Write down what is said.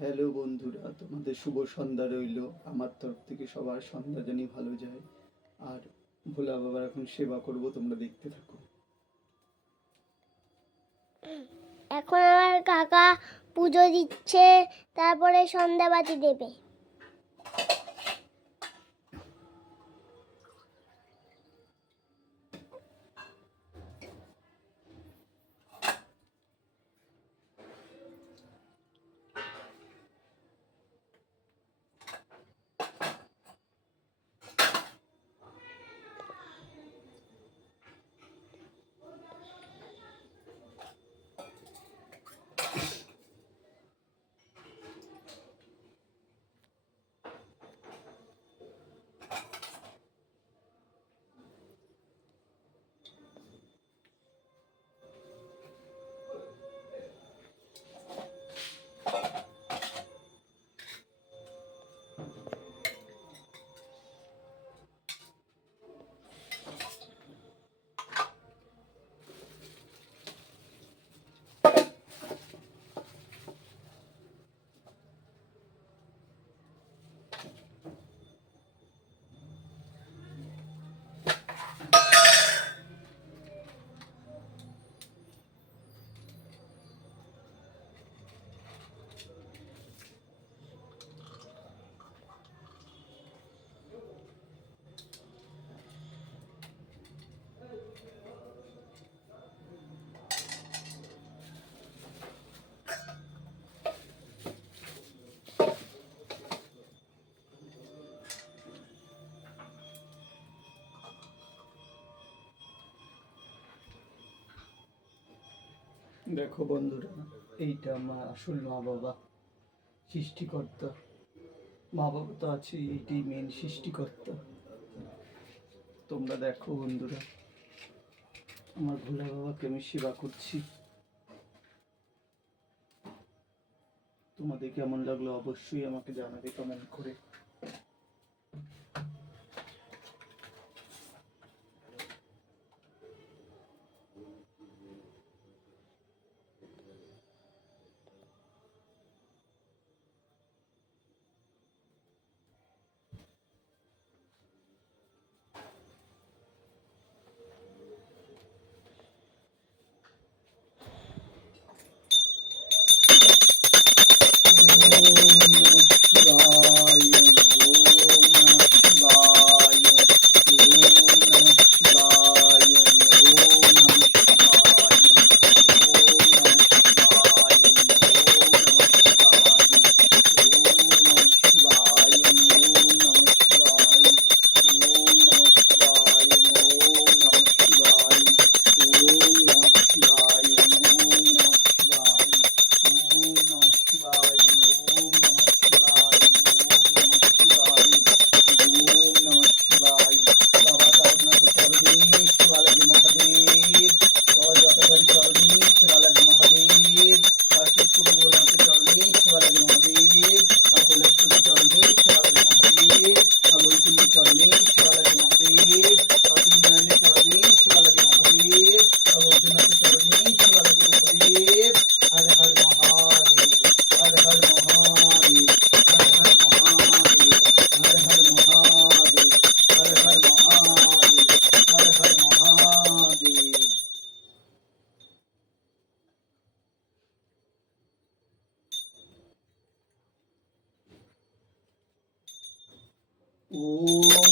হ্যালো বন্ধুরা, তোমাদের শুভ সন্ধ্যা রইল। আমার তরফ থেকে সবার সন্ধ্যা জানি ভালো যায়। আর ভোলা বাবার এখন সেবা করব, তোমরা দেখতে থাকো। এখন আমার কাকা পুজো দিচ্ছে, তারপরে সন্ধ্যাবাতি দেবে। দেখো বন্ধুরা, এইটা আমার আসল মা বাবা, সৃষ্টিকর্তা। মা বাবা তো আছে, এইটাই মেন সৃষ্টিকর্তা। তোমরা দেখো বন্ধুরা, আমার ভোলা বাবাকে আমি সেবা করছি। তোমাদের কেমন লাগলো অবশ্যই আমাকে জানাবে কমেন্ট করে। ওম